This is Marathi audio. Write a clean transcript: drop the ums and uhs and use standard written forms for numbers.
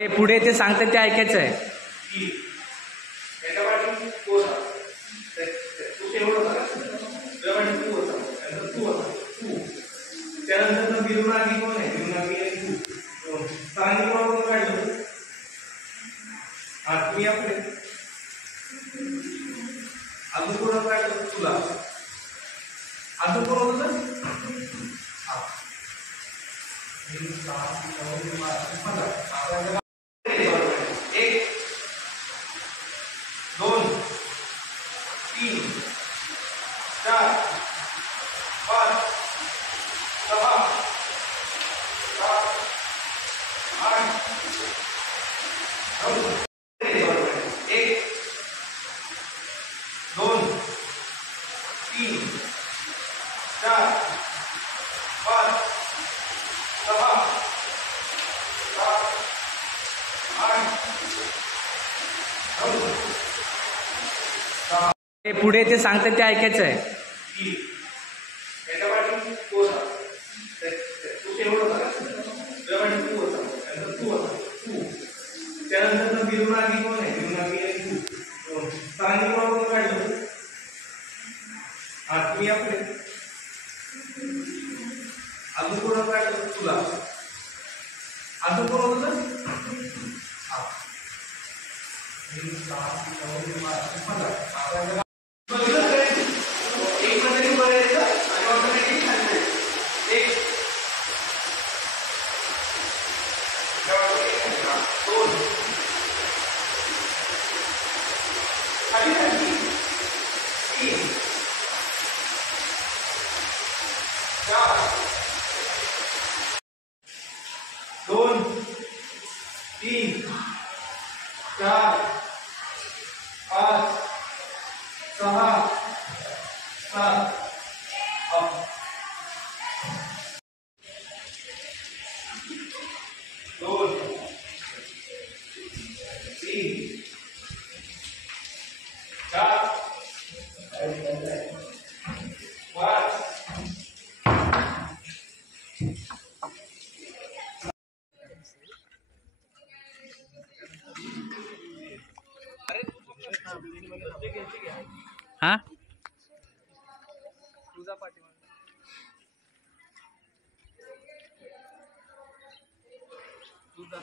ते पुढे ते सांगतात ते ऐकायचं आहे. त्यानंतर बिरुनागी कोण आहे? बिरुनागी आणि तू सांगितलं कोण काढलं? हा तुम्ही आपले अजून कोण काढलं? तुला अजून कोण होतं? एक दोन तीन चार पाच सहा सात आठ नऊ. एक दोन तीन चार पाच सहा सात आठ नऊ. ते पुढे ते सांगतात ते ऐकायचं आहे. त्यानंतर बिरुनागी कोण आहे? बिरुनागी आणि तू सांगितलं कोण काढलं? हा तुम्ही आपले अजून कोण काढलं? तुला अजून कोण होतं? दोन तीन चार पाच सहा सात दोन तीन चार पाच हा तुझा पाठीमागे तुझा